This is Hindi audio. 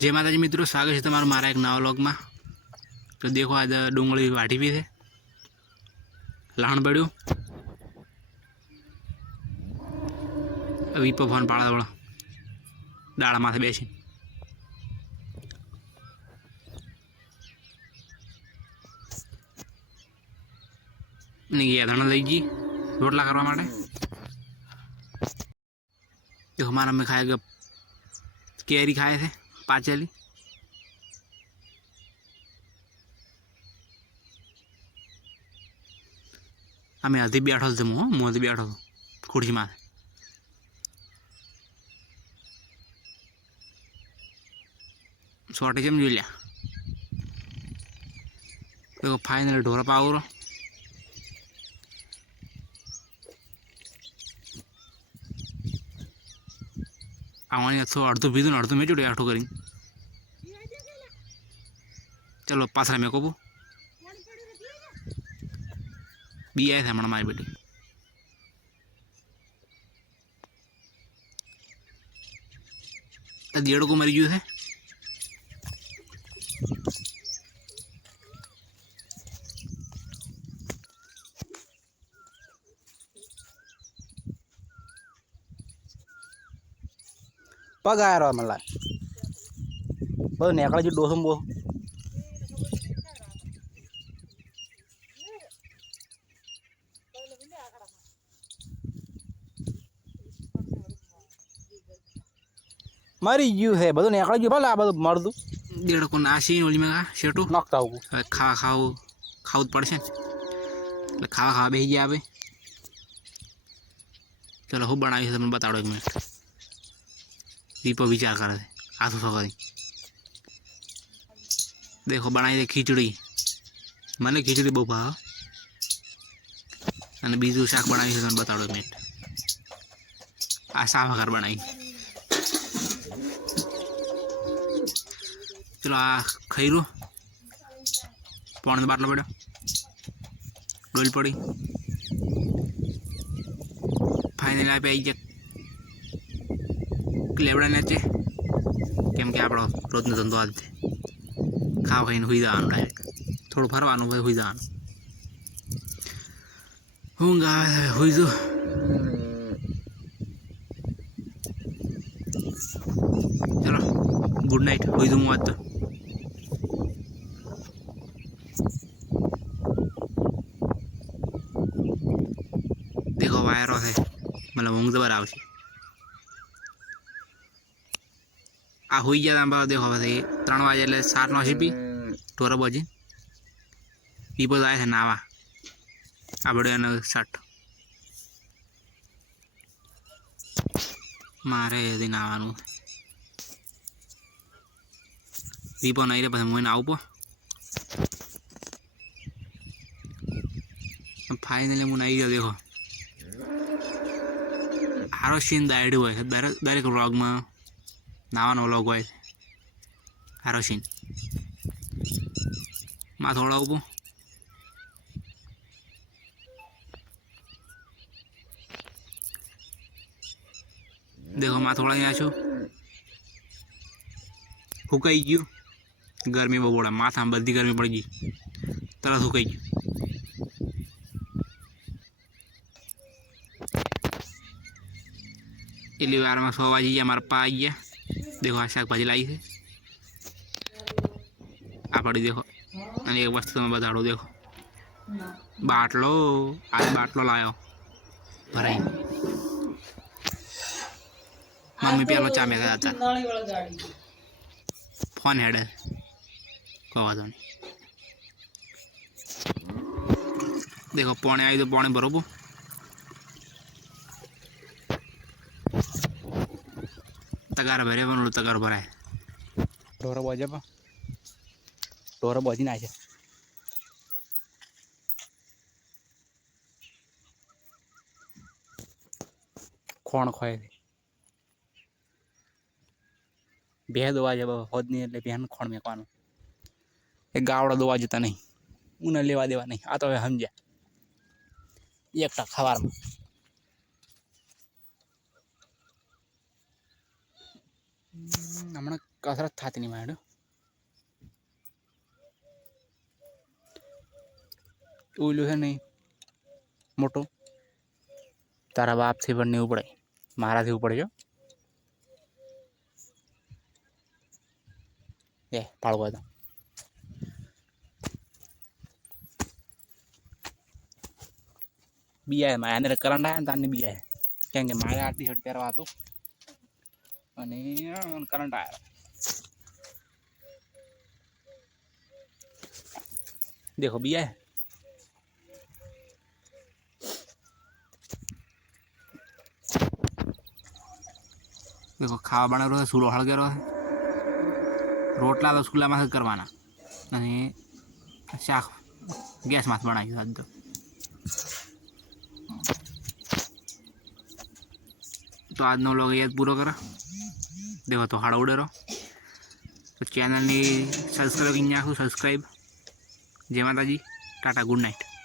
जय माताजी मित्रों, स्वागत है तुम्हारा मारा एक नवा व्लॉग में। तो देखो आज डूंगળી वाटी भी है, लहण बड़્યું વીપો ફોન પાડે વળો દાળ માથે બેસી ને ગયા ધણ લઈ ગઈ રોટલા કરવા માટે। देखो हमारा में खाएगा केरी खाए थे पाचेली। અમે હજી બેઠો છું, હું હજી બેઠો છું ખુરશીમાં। સોટી કેમ જોઈ લ્યા। देखो फाइनल ढोर पावरो आवानी अच्छो अर्धो पीधु ने अर्धो में जोड़े आठो करी। चलो पासरा में कोबू बी आए थे हमारा मारी बेटी देड़ो को मरी गयो है। पग आया रहा मला बस नेकड़ा जो डोसम बो मरी गयु है बधु नेकड़ा जो भला बधु मर दू देड़ो को नासी ओली में शेटू नखता हूँ खावा खाओ खाऊ पड़े એટલે ખાવા ખાવા બેસી ગયા હવે। चलो હું બનાવી તમને બતાડો એક મિનિટ। दीपो विचार करे आसू सो करी देखो बनाई दे खीचड़ी। मैंने खीचड़ी बहु भाव अने बीजू शाक बनावी छे तने बताड़ो एक मिनिट। आ साफ वगर बनाई। चलो आ खईरू पाणी बाटलो पड़ो डोल पड़ी फाइनल आप आई गया लेवड़ा नीचे केम के आपणो रोजनो धंधो आज खाव खाई हुई जवानुं डायरेक्ट थोड़ुं फरवानुं हुई जवानुं। ऊँघ आवे हुई जो चलो गुड नाइट हुई जो आज तो। देखो वायरो है मतलब ऊँघ जबर आवशे। आ हुई गया देखो भाई 3 वाजे એટલે 7 નો સીપી ઢોરા બોજી પીપો જાય છે નાવા આ બડેનો શર્ટ મારે એદી નાવાનું પીપો નહીં રે પછી મોઈને આવું પો फाइनली હું આવી ગયો। देखो આરો સીન દાયડું હોય દરેક વ્લોગમાં नावानो व्लॉग होय हारो सीन मा थोड़ा ऊबो देखो मा थोड़ा यहाँ छो हुकाई गयु गर्मी बबोड़ा माथा में बधी गर्मी पड़ गई तरत हुकाई गयु। एली वार में 6 वाजी गया मारा पा आई गया। देखो आ शाक भाजी लाई है आ पड़ी देखो अने एक वस्तु में बताड़ू देखो बाटलो आज बाटलो लायो भराई मम्मी पेलो चा में गया था फोन हेड को बात नहीं। देखो पौने आई तो पौने बरोबर तगार भरे पण तगार भराय ढोरा बोजे पा ढोरा बोजी ना छे खोण खोए બે દોવા જબ હોદ ની એટલે બેન ખોણ મેકવાનું એ ગાવડા દોવા જતા નહીં ઉને લેવા દેવા નહીં આ તો હવે સમજ્યા એકટા ખવારમાં હમણાં कसरत थाती नहीं मारो ओलू है नहीं मोटो तारा बाप से बनने उपड़े मारा से उपड़ जो ये पाड़वा दो बिया है माया ने करंट आया ताने बिया है क्या माया आटी शर्ट पहरवा तो करंट आया देखो बिया है देखो खावा बना रहा है सूलो हड़ गया है रोटला तो स्कूल में करवाना शाक गैस में बनाई आज तो आज नो लोग याद पूरा करा देखो तो हाड़ा उड़े रहो तो चैनल ने सब्सक्राइब सब्सक्राइब जय माता जी टाटा गुड नाइट।